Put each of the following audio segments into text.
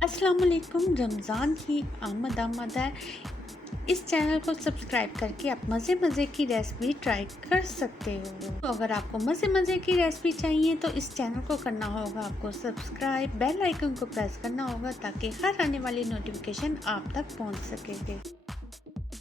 अस्सलाम वालेकुम। रमज़ान की आमद है। इस चैनल को सब्सक्राइब करके आप मज़े की रेसिपी ट्राई कर सकते हो। तो अगर आपको मज़े की रेसिपी चाहिए तो इस चैनल को करना होगा आपको सब्सक्राइब, बेल आइकन को प्रेस करना होगा ताकि हर आने वाली नोटिफिकेशन आप तक पहुंच सके।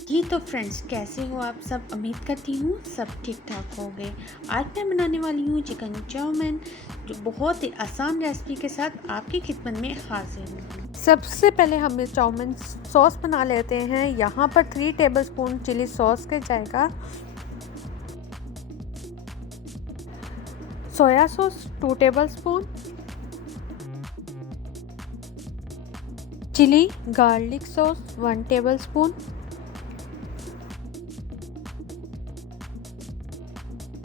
जी तो फ्रेंड्स, कैसे हो आप सब? उम्मीद करती हूँ सब ठीक ठाक होंगे। आज मैं बनाने वाली हूँ चिकन चाउमीन, जो बहुत ही आसान रेसिपी के साथ आपकी खिदमत में हाजिर हूँ। सबसे पहले हम इस चाउमीन सॉस बना लेते हैं। यहाँ पर 3 टेबलस्पून चिली सॉस के जाएगा, soya sauce 2 tablespoon, chilli garlic sauce 1 tablespoon,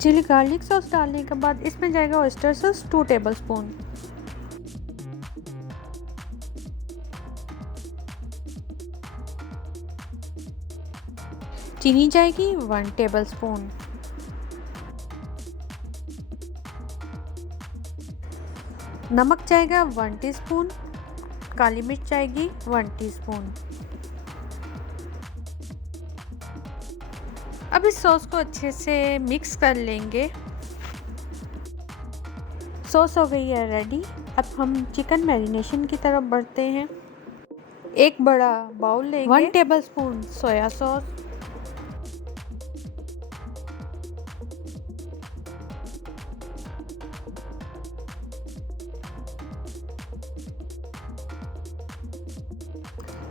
chilli garlic sauce डालने के बाद इसमें जाएगा ऑयस्टर सॉस 2 टेबलस्पून, चीनी जाएगी 1 टेबलस्पून, नमक जाएगा 1 टीस्पून, काली मिर्च जाएगी 1 टीस्पून। अब इस सॉस को अच्छे से मिक्स कर लेंगे। सॉस हो गई है रेडी। अब हम चिकन मैरिनेशन की तरफ बढ़ते हैं। एक बड़ा बाउल लेंगे, 1 tablespoon soya sauce,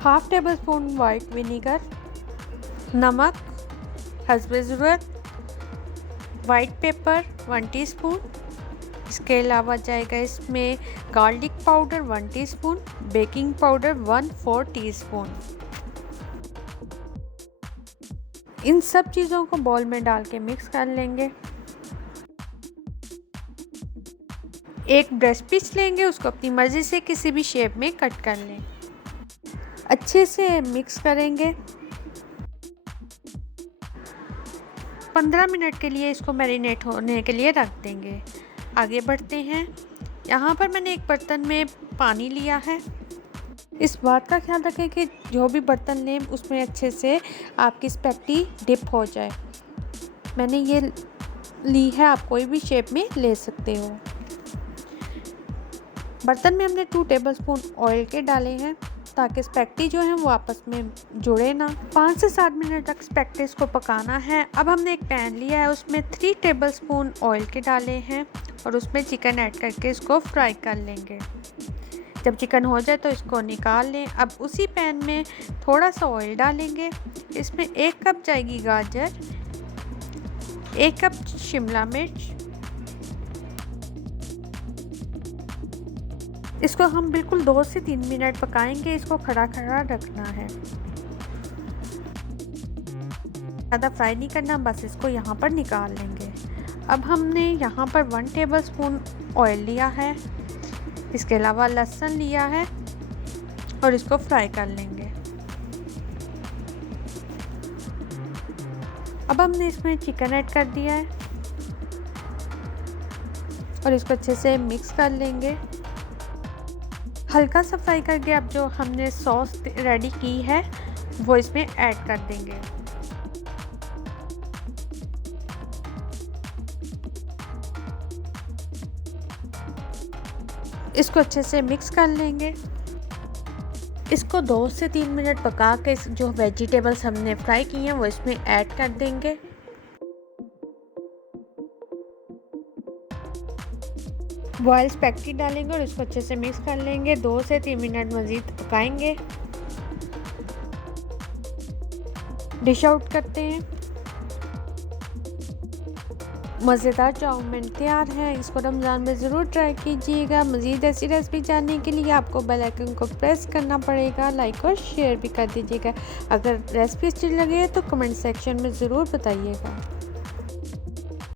half tablespoon white vinegar, नमक हस्बे ज़रूरत, वाइट पेपर 1 टीस्पून। इसके अलावा जाएगा इसमें garlic powder 1 teaspoon, baking powder 1/4 teaspoon. इन सब चीज़ों को बॉल में डाल के मिक्स कर लेंगे। एक ब्रश पीस लेंगे, उसको अपनी मर्ज़ी से किसी भी शेप में कट कर लें। अच्छे से मिक्स करेंगे। 15 मिनट के लिए इसको मैरिनेट होने के लिए रख देंगे। आगे बढ़ते हैं। यहाँ पर मैंने एक बर्तन में पानी लिया है। इस बात का ख्याल रखें कि जो भी बर्तन लें उसमें अच्छे से आपकी स्पैगेटी डिप हो जाए। मैंने ये ली है, आप कोई भी शेप में ले सकते हो। बर्तन में हमने 2 टेबलस्पून ऑयल के डाले हैं ताकि स्पैगेटी जो है वो आपस में जुड़े ना। 5 से 7 मिनट तक स्पैगेटी को पकाना है। अब हमने एक पैन लिया है, उसमें 3 टेबलस्पून ऑयल के डाले हैं और उसमें चिकन ऐड करके इसको फ्राई कर लेंगे। जब चिकन हो जाए तो इसको निकाल लें। अब उसी पैन में थोड़ा सा ऑयल डालेंगे। इसमें 1 कप जाएगी गाजर, 1 कप शिमला मिर्च। इसको हम बिल्कुल 2 से 3 मिनट पकाएंगे। इसको खड़ा रखना है, ज़्यादा फ्राई नहीं करना, बस इसको यहाँ पर निकाल लेंगे। अब हमने यहाँ पर 1 टेबलस्पून ऑयल लिया है। इसके अलावा लहसुन लिया है और इसको फ्राई कर लेंगे। अब हमने इसमें चिकन ऐड कर दिया है और इसको अच्छे से मिक्स कर लेंगे। हल्का सा फ्राई करके अब जो हमने सॉस रेडी की है वो इसमें ऐड कर देंगे। इसको अच्छे से मिक्स कर लेंगे। इसको 2 से 3 मिनट पका के जो वेजिटेबल्स हमने फ्राई की हैं वो इसमें ऐड कर देंगे। बॉयल स्पैगेटी डालेंगे और इसको अच्छे से मिक्स कर लेंगे। 2 से 3 मिनट मज़ीद पकाएंगे। डिश आउट करते हैं। मज़ेदार चाउमीन तैयार है। इसको रमज़ान में ज़रूर ट्राई कीजिएगा। मज़ीद ऐसी रेसिपी जानने के लिए आपको बेल आइकन को प्रेस करना पड़ेगा। लाइक और शेयर भी कर दीजिएगा। अगर रेसिपी अच्छी लगे तो कमेंट सेक्शन में ज़रूर बताइएगा।